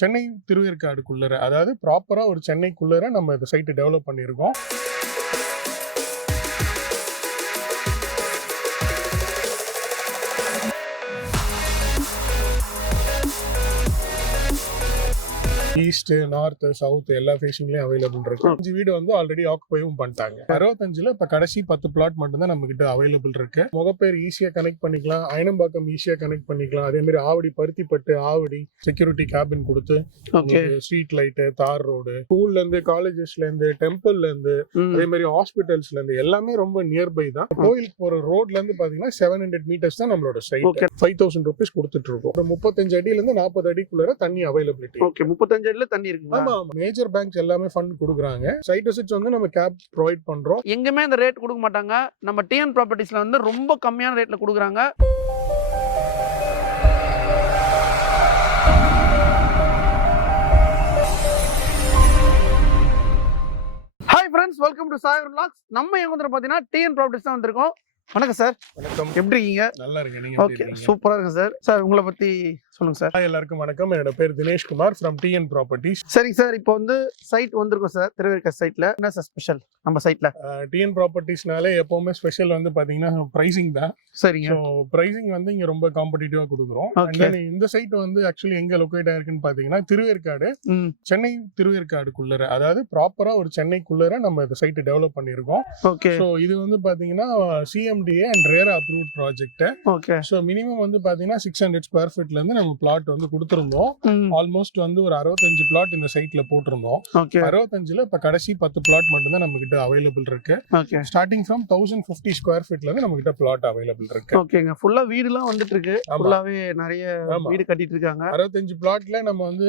சென்னை திருவேற்காடுக்குள்ளர, அதாவது ப்ராப்பரா ஒரு சென்னைக்குள்ளர நம்ம இந்த சைட் டெவலப் பண்ணியிருக்கோம். ஈஸ்ட், நார்த், சவுத் எல்லா ஃபேஸிங்லயும் அவைலபிள் இருக்கு. 5 வீடு வந்து ஆல்ரெடி ஆக்குபைவும் பண்ணிட்டாங்க. 65ல இப்ப கடைசி 10 பிளாட் மட்டும் தான் நம்ம கிட்ட அவைலபிள் இருக்கு. முகப்பேர் ஈஸியா கனெக்ட் பண்ணிக்கலாம், அயனம்பாக்கம் ஈஸியா கனெக்ட் பண்ணிக்கலாம். அதே மாதிரி ஆவடி, பருத்திப்பட்டு, ஆவடி செக்யூரிட்டி கேபின் கொடுத்து ஸ்ட்ரீட் லைட், தார் ரோடு, ஸ்கூல்ல இருந்து, காலேஜஸ்ல இருந்து, டெம்பிள்ல இருந்து, அதே மாதிரி ஹாஸ்பிட்டல்ஸ்ல இருந்து எல்லாமே ரொம்ப நியர்பை தான். கோயிலுக்கு போற ரோட்ல இருந்து பாத்தீங்கன்னா 700 மீட்டர்ஸ் தான் நம்மளோட சைட். 5000 rupees கொடுத்துட்டு இருக்கோம். 35 அடியில இருந்து 40 அடிக்குள்ள தண்ணி அவைலபிலிட்டி. 35 அடியில தண்ணி இருக்கு. ஆமா, மேஜர் பேங்க்ஸ் எல்லாமே ஃபண்ட் கொடுக்குறாங்க. சைட் விசிட்ஸ் வந்து நம்ம கேப் ப்ரொவைட் பண்றோம். எங்கேயுமே இந்த ரேட் கொடுக்க மாட்டாங்க. நம்ம டிஎன் ப்ராப்பர்ட்டிஸ்ல வந்து ரொம்ப கம்மியான ரேட்ல கொடுக்குறாங்க. Hi friends, welcome to Sai vlogs. நம்ம எங்க வந்து பாத்தீங்கன்னா டிஎன் ப்ராப்பர்ட்டிஸ் தான் வந்திருக்கோம். வணக்கம் சார். வணக்கம். எப்படி இருக்கீங்க? நல்லா இருக்கேன். நீங்க ஓகே, சூப்பரா இருக்கு சார். சார் உங்களை பத்தி சொல்லுங்க சார். எல்லாருக்கும் வணக்கம். என்னோட பேர் Dinesh Kumar from TN properties. சரிங்க சார், இப்போ வந்து சைட் வந்திருக்கோம் சார். திருவேற்காடு சைட்ல என்ன சார் ஸ்பெஷல் நம்ம சைட்ல? டிஎன் ப்ராப்பர்ட்டிஸ்னாலே எப்பவுமே ஸ்பெஷல் வந்து பாத்தீங்கன்னா பிரைசிங் தான். சரிங்க. ஸோ பிரைசிங் வந்து இங்க ரொம்ப காம்படிட்டிவா கொடுக்குறோம். இந்த சைட் வந்து ஆக்சுவலி எங்க லொகேட் ஆயிருக்குன்னு பாத்தீங்கன்னா திருவேற்காடு, சென்னை திருவேற்காடுக்குள்ளர, அதாவது ப்ராப்பரா ஒரு சென்னைக்குள்ளர நம்ம இந்த சைட் டெவலப் பண்ணியிருக்கோம். ஓகே. ஸோ இது வந்து பாத்தீங்கன்னா சிஎம்டிஏ அண்ட் ரேரா approved project. Okay. So minimum வந்து பாத்தீங்கன்னா 600 ஸ்கொயர் ஃபீட்ல இருந்து நம்ம பிளாட் வந்து கொடுத்துருந்தோம். ஆல்மோஸ்ட் வந்து ஒரு 65 பிளாட் இந்த சைட்ல போட்டிருந்தோம். 65ல இப்ப கடைசி 10 பிளாட் மட்டும் தான் நம்ம கிட்ட அவைலபிள் இருக்கு. ஸ்டார்டிங் ஃப்ரம் 1050 ஸ்கொயர் ஃபீட்ல இருந்து நம்ம கிட்ட பிளாட் அவைலபிள் இருக்கு. ஓகேங்க. ஃபுல்லா வீடுலாம் வந்துட்டு இருக்கு. ஃபுல்லாவே நிறைய வீடு கட்டிட்டு இருக்காங்க. 65 பிளாட்ல நம்ம வந்து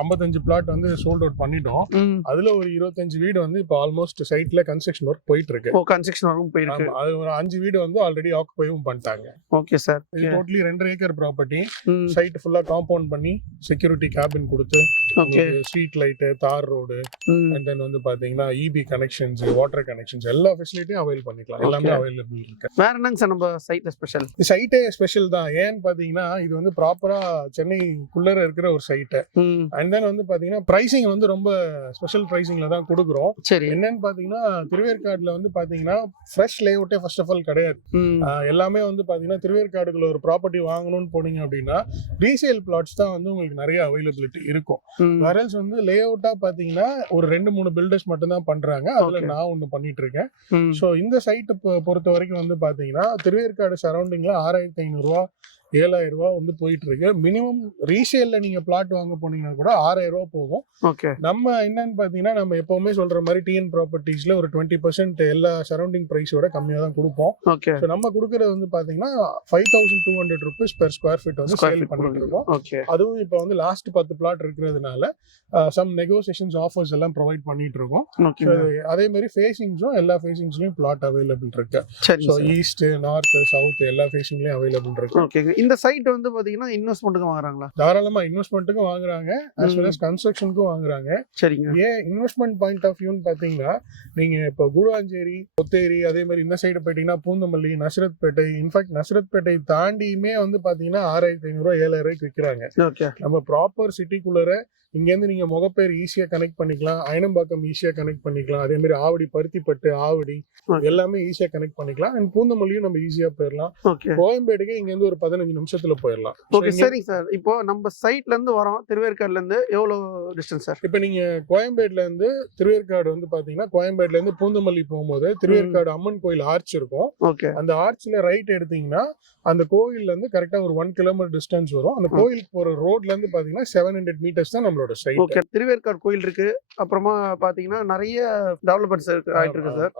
55 பிளாட் வந்து சோல்ட் அவுட் பண்ணிட்டோம். அதுல ஒரு 25 வீடு வந்து இப்போ ஆல்மோஸ்ட் சைட்ல கன்ஸ்ட்ரக்ஷன் ஒர்க் போயிட்டு இருக்கு. கன்ஸ்ட்ரக்ஷன் ஒர்க்கும் போயிருக்கு. அது ஒரு 5 வீடு வந்து ஆல்ரெடி ஆக்குபைவும் பண்ணிட்டாங்க. Okay sir. இது டோட்டலி 2 ஏக்கர் ப்ராப்பர்ட்டி. சைட் ஃபுல்லா காம்பவுண்ட் பண்ணி செக்யூரிட்டி கேபின் கொடுத்து ஸ்ட்ரீட் லைட், தார் ரோடு, அண்ட் தென் வந்து பாத்தீங்கன்னா இபி கனெக்ஷன்ஸ், வாட்டர் கனெக்ஷன்ஸ் எல்லா ஃபெசிலிட்டியும் அவைல் பண்ணிக்கலாம். எல்லாமே அவைலபிள் இருக்கு. வேற என்னங்க சார் நம்ம சைட்ல ஸ்பெஷல்? சைட்டே ஸ்பெஷல் தான். ஏன்னு பாத்தீங்கன்னா இது வந்து ப்ராப்பரா சென்னைக்குள்ளர இருக்கிற ஒரு சைட். அண்ட் தென் வந்து பாத்தீங்கன்னா பிரைசிங் வந்து ரொம்ப ஸ்பெஷல் பிரைசிங்ல தான் கொடுக்குறோம். சரி. என்னன்னு பாத்தீங்கன்னா திருவேற்காடுல வந்து பாத்தீங்கன்னா ஃப்ரெஷ் லேஅவுட்டே ஃபர்ஸ்ட் ஆஃப் ஆல் கிடையாது. எல்லாமே வந்து பாத்தீங்கன்னா திருவேற்காடுக்குள்ள ஒரு ப்ராப்பர்ட்டி வாங்கணும்னு போனீங்க அப்படின்னா ரீசேல் பிளாட்ஸ் தான் வந்து உங்களுக்கு நிறைய அவைலபிலிட்டி இருக்கும். வரல்ஸ் வந்து லேஅவுட்டா பாத்தீங்கன்னா ஒரு 2-3 பில்டர்ஸ் மட்டும் தான் பண்றாங்க. அதுல நான் ஒண்ணு பண்ணிட்டு இருக்கேன். சோ இந்த சைட் பொறுத்த வரைக்கும் வந்து பாத்தீங்கன்னா திருவேற்காடு சரௌண்டிங்ல 6500 ரூபா 7000 ரூபாய் வந்து போயிட்டு இருக்கு. மினிமம் ரீசேல்ல நீங்க பிளாட் வாங்க போனீங்கன்னா கூட 6000 ரூபாய் போகும். நம்ம என்னன்னு பாத்தீங்கன்னா நம்ம எப்பவுமே சொல்ற மாதிரி டிஎன் ப்ராப்பர்ட்டிஸ்ல ஒரு 20% எல்லா சரௌண்டிங் பிரைஸோட கம்மியா தான் கொடுப்போம். நம்ம கொடுக்கறது வந்து பாத்தீங்கன்னா 5200 rupees per ஸ்கொயர் ஃபீட் வந்து சேல் பண்ணிட்டு இருக்கோம். அதுவும் இப்ப வந்து லாஸ்ட் 10 பிளாட் இருக்கிறதுனால சம் நெகோசியேஷன்ஸ் ஆஃபர்ஸ் எல்லாம் ப்ரொவைட் பண்ணிட்டு இருக்கோம். அதே மாதிரி ஃபேசிங்ஸும் எல்லா ஃபேசிங்ஸ்லயும் பிளாட் அவைலபிள் இருக்கு. ஸோ ஈஸ்ட், நார்த், சவுத் எல்லா ஃபேசிங்லயும் அவைலபிள் இருக்கு. இந்த சைட் வந்து பாத்தீங்கன்னா இன்வெஸ்ட்மென்ட்க்கு வாங்குறாங்களா? தாராளமா இன்வெஸ்ட்மென்ட்க்கும் வாங்குறாங்க, as well as கன்ஸ்ட்ரக்ஷனுக்கும் வாங்குறாங்க. சரிங்க. ஏன் இன்வெஸ்ட்மென்ட் பாயிண்ட் ஆஃப் வியூன்னு பாத்தீங்கன்னா நீங்க இப்போ கூடுவாஞ்சேரி, கொத்தேரி, அதே மாதிரி இந்த சைடு போயிட்டீங்கன்னா பூந்தமல்லி, நஸ்ரத்பேட்டை, இன்ஃபேக்ட் நஸ்ரத்பேட்டை தாண்டியுமே வந்து பாத்தீங்கன்னா 6500 ரூபாய் 7000 ரூபாய்க்கு விற்கிறாங்க. நம்ம ப்ராப்பர் சிட்டிக்குள்ளர இங்க இருந்து நீங்க முகப்பேர் ஈஸியா கனெக்ட் பண்ணிக்கலாம், அயனம்பாக்கம் ஈஸியா கனெக்ட் பண்ணிக்கலாம். அதே மாதிரி ஆவடி, பருத்திப்பட்டு, ஆவடி எல்லாமே ஈஸியா கனெக்ட் பண்ணிக்கலாம். அண்ட் பூந்தமல்லியும் நம்ம ஈஸியா போயிடலாம். கோயம்பேடுக்கு இங்க இருந்து ஒரு 15 நிமிஷத்துல போயிடலாம். சரி சார், இப்போ நம்ம சைட்ல இருந்து வரோம், திருவேற்காடுல இருந்து எவ்வளவு டிஸ்டன்ஸ் சார்? இப்போ நீங்க கோயம்பேடுல இருந்து திருவேற்காடு வந்து பாத்தீங்கன்னா கோயம்பேடுல இருந்து பூந்தமல்லி போகும்போது திருவேற்காடு அம்மன் கோயில் ஆர்ச் இருக்கும். அந்த ஆர்ச்ல ரைட் எடுத்தீங்கன்னா அந்த கோயில்ல இருந்து கரெக்டா ஒரு 1 கிலோமீட்டர் டிஸ்டன்ஸ் வரும். அந்த கோயிலுக்கு போற ரோட்ல இருந்து பாத்தீங்கன்னா 700 மீட்டர்ஸ் தான் நம்மளோட சைட். திருவேற்காடு கோயில் இருக்கு. அப்புறமா பாத்தீங்கன்னா நிறைய டெவலப்மெண்ட்ஸ் ஆயிட்டு இருக்கு சார்.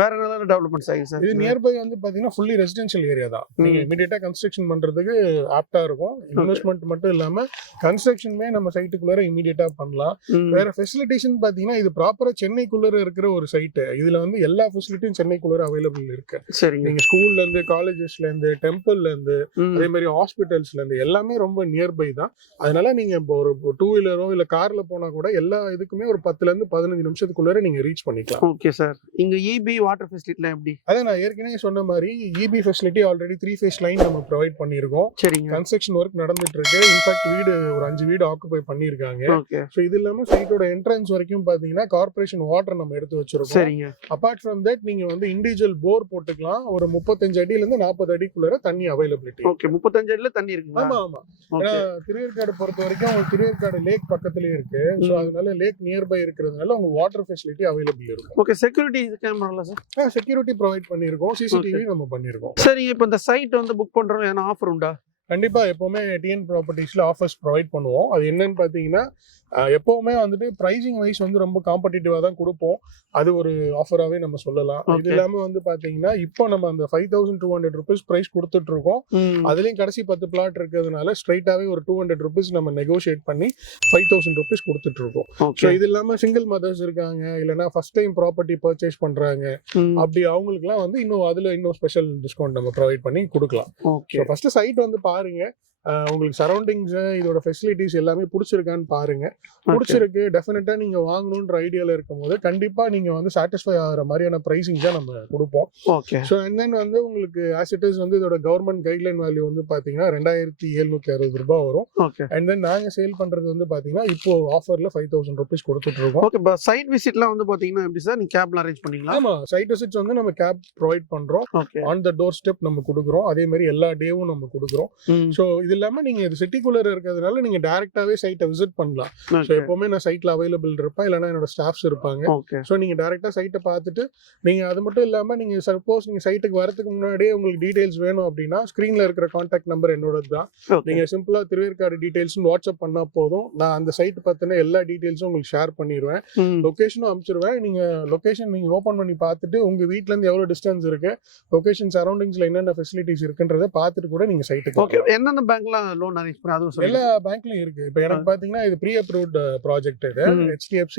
வேற என்ன டெவலப்மெண்ட்ஸ் ஆயிருக்கு சார்? இது நியர்பை வந்து பாத்தீங்கன்னா ஃபுல்லி ரெசிடென்ஷியல் ஏரியா தான். நீங்க இமிடியேட்டா கன்ஸ்ட்ரக்ஷன் பண்றதுக்கு ஆப்டா இருக்கும். இன்வெஸ்ட்மெண்ட் மட்டும் இல்லாம கன்ஸ்ட்ரக்ஷனுமே நம்ம சைட்டுக்குள்ளர இமிடியேட்டா பண்ணலாம். வேற ஃபெசிலிட்டிஸ் பாத்தீங்கன்னா இது ப்ராப்பரா சென்னைக்குள்ளர இருக்கிற ஒரு சைட். இதுல வந்து எல்லா ஃபெசிலிட்டியும் சென்னைக்குள்ளர அவைலபிள் இருக்கு. நீங்க ஸ்கூல்ல இருந்து, காலேஜஸ்ல இருந்து, டெம்பிள்ல இருந்து, அதே மாதிரி ஹாஸ்பிட்டல்ஸ்ல இருந்து எல்லாமே ரொம்ப நியர்பை தான். அதனால நீங்க ஒரு 2 வீலரோ இல்ல கார்ல போனா கூட எல்லா இதுக்குமே ஒரு 10ல இருந்து 15 நிமிஷத்துக்குள்ளர நீங்க ரீச் பண்ணிக்கலாம். Okay sir. இங்க இபி வாட்டர் ஃபெசிலிட்டிலாம் எப்படி? அத நான் ஏற்கனவே சொன்ன மாதிரி EB facility already 3 face line நம்ம ப்ரொவைட் பண்ணிருக்கோம். பண்ணியிருக்கோம். சரிங்க. கன்ஸ்ட்ரக்ஷன் ஒர்க் நடந்துட்டு இருக்கு. இன்ஃபேக்ட் வீடு ஒரு 5 வீடு ஆக்குபை பண்ணியிருக்காங்க. ஓகே. ஸோ இது இல்லாம சைட்டோட என்ட்ரன்ஸ் வரைக்கும் பாத்தீங்கன்னா கார்பரேஷன் வாட்டர் நம்ம எடுத்து வச்சிருக்கோம். சரிங்க. அபார்ட் ஃப்ரம் தட் நீங்க வந்து இண்டிவிஜுவல் போர் போட்டுக்கலாம். ஒரு 35 அடியில இருந்து 40 அடிக்குள்ள தண்ணி அவைலபிலிட்டி. ஓகே. 35 அடியில தண்ணி இருக்குங்களா? ஆமா ஆமா. ஏன்னா திருவேற்காடு பொறுத்த வரைக்கும் உங்களுக்கு திருவேற்காடு லேக் பக்கத்துலயே இருக்கு. ஸோ அதனால லேக் நியர்பை இருக்கிறதுனால உங்க வாட்டர் ஃபெசிலிட்டி அவைலபிள் இருக்கும். ஓகே. செக்யூரிட்டி கேமரால சார்? செக்யூரிட்டி ப்ரொவைட் பண்ணியிருக்கோம். சிசிடிவி நம்ம பண்ணியிருக்கோம். சரிங்க. இப்போ இந்த சைட் வந்து புக் பண்றோம், ஏன்னா ஆஃபர் உண்டா? கண்டிப்பா எப்பவுமே டிஎன் ப்ராப்பர்ட்டிஸ்ல ஆஃபர்ஸ் ப்ரொவைட் பண்ணுவோம். அது என்னன்னு பாத்தீங்கன்னா எப்பவுமே வந்துட்டு பிரைசிங் வைஸ் வந்து ரொம்ப காம்படிட்டிவா தான் கொடுப்போம். அது ஒரு ஆஃபராகவே நம்ம சொல்லலாம். இது இல்லாம வந்து பாத்தீங்கன்னா இப்போ நம்ம அந்த 5200 rupees பிரைஸ் கொடுத்துட்டு இருக்கோம். அதுலயும் கடைசி 10 பிளாட் இருக்கிறதுனால ஸ்ட்ரைட்டாவே ஒரு 200 rupees நம்ம நெகோஷியேட் பண்ணி 5000 rupees கொடுத்துட்டு இருக்கோம். ஸோ இது இல்லாம சிங்கிள் மதர்ஸ் இருக்காங்க, இல்லைன்னா ஃபர்ஸ்ட் டைம் ப்ராப்பர்ட்டி பர்ச்சேஸ் பண்றாங்க, அப்படி அவங்களுக்குலாம் வந்து இன்னும் ஸ்பெஷல் டிஸ்கவுண்ட் நம்ம ப்ரொவைட் பண்ணி கொடுக்கலாம். ஃபர்ஸ்ட் சைட் வந்து பாருங்க. உங்களுக்கு சரௌண்டிங்ஸ் இதோட ஃபெசிலிட்டிஸ் எல்லாமே பிடிச்சிருக்கான்னு பாருங்க. பிடிச்சிருக்கு டெஃபினட்டா நீங்க வாங்கணும்ன்ற ஐடியால இருக்கும்போது கண்டிப்பா நீங்க வந்து சாட்டிஸ்ஃபை ஆகிற மாதிரியான பிரைசிங் தான் நம்ம கொடுப்போம். ஸோ அண்ட் தென் வந்து உங்களுக்கு ஆஸ் இட் இஸ் வந்து இதோட கவர்மெண்ட் கைட்லைன் வேல்யூ வந்து பாத்தீங்கன்னா 2760 ரூபாய் வரும். அண்ட் தென் நாங்க சேல் பண்றது வந்து பாத்தீங்கன்னா இப்போ ஆஃபர்ல 5000 rupees கொடுத்துட்டு இருக்கோம். ஓகே. சைட் விசிட்லாம் வந்து பாத்தீங்கன்னா எப்படி சார், நீங்க கேப்ல அரேஞ்ச் பண்ணீங்களா? ஆமா, சைட் விசிட்ஸ் வந்து நம்ம கேப் ப்ரொவைட் பண்றோம். ஆன் த டோர் ஸ்டெப் நம்ம கொடுக்குறோம். அதே மாதிரி எல்லா டேவும் நம்ம கொடுக்குறோம். ஸோ இது இல்லாம நீங்க இது சிட்டிக்குள்ள இருக்கிறதுனால நீங்க டைரக்டாவே சைட்டை விசிட் பண்ணலாம். ஸோ எப்பவுமே நான் சைட்ல அவைலபிள் இருப்பேன், இல்லைன்னா என்னோட ஸ்டாஃப்ஸ் இருப்பாங்க. ஸோ நீங்க டைரக்டா சைட்டை பார்த்துட்டு நீங்க அது மட்டும் இல்லாம நீங்க சப்போஸ் நீங்க சைட்டுக்கு வரதுக்கு முன்னாடியே உங்களுக்கு டீடைல்ஸ் வேணும் அப்படின்னா ஸ்கிரீன்ல இருக்கிற கான்டாக்ட் நம்பர் என்னோடது தான். நீங்க சிம்பிளா திருவேற்காடு டீடைல்ஸ் வாட்ஸ்அப் பண்ணா போதும். நான் அந்த சைட் பத்தின எல்லா டீடைல்ஸும் உங்களுக்கு ஷேர் பண்ணிடுவேன். லொகேஷனும் அனுப்பிச்சிருவேன். நீங்க லொகேஷன் நீங்க ஓபன் பண்ணி பார்த்துட்டு உங்க வீட்ல இருந்து எவ்வளவு டிஸ்டன்ஸ் இருக்கு, லொகேஷன் சரௌண்டிங்ஸ்ல என்னென்ன ஃபெசிலிட்டிஸ் இருக்குன்றத பார்த்துட்டு கூட நீங்க சைட்டுக்கு என்னென்ன பேங்க்லாம் லோன் அரேஞ்ச் பண்ணி அதுவும் சொல்லுங்க. எல்லா பேங்க்லயும் இருக்கு. இப்போ எனக்கு பாத்தீங்கன்னா இது ப்ரீ அப்ரூவ்ட் ப்ராஜெக்ட். இது HDFC,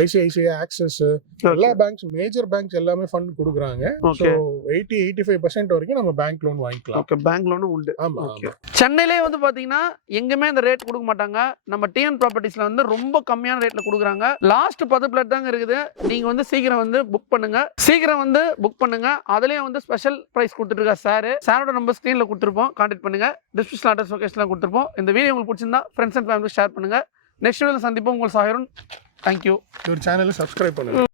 ICICI, ஆக்சிஸ் எல்லா பேங்க்ஸ் மேஜர் பேங்க்ஸ் எல்லாமே ஃபண்ட் கொடுக்குறாங்க. ஸோ 80-85% வரைக்கும் நம்ம பேங்க் லோன் வாங்கிக்கலாம். ஓகே. பேங்க் லோனும் உண்டு. ஆமா. சென்னையிலே வந்து பாத்தீங்கன்னா எங்குமே இந்த ரேட் கொடுக்க மாட்டாங்க. நம்ம டிஎன் ப்ராப்பர்ட்டிஸ்ல வந்து ரொம்ப கம்மியான ரேட்ல கொடுக்குறாங்க. லாஸ்ட் 10 பிளாட் தாங்க இருக்குது. நீங்க வந்து சீக்கிரம் வந்து புக் பண்ணுங்க. அதுலயும் வந்து ஸ்பெஷல் பிரைஸ் கொடுத்துட்டு இருக்காரு சார். சாரோட நம்பர் ஸ்கிரீன்ல கொடுத்துருப்போம், கான்டாக்ட் பண்ணுங்க. டிஸ்கிரிப்ஷன் அட்ரஸ் லொகேஷன்லாம் கொடுத்துருப்போம். இந்த வீடியோ உங்களுக்கு பிடிச்சிருந்தா ஃப்ரெண்ட்ஸ் அண்ட் ஃபேமிலி ஷேர் பண்ணுங்க. நெக்ஸ்ட் வீடியோல சந்திப்போம். உங்கள் சாயரன். தேங்க்யூ. ஒரு சேனலை சப்ஸ்கிரைப் பண்ணுங்க.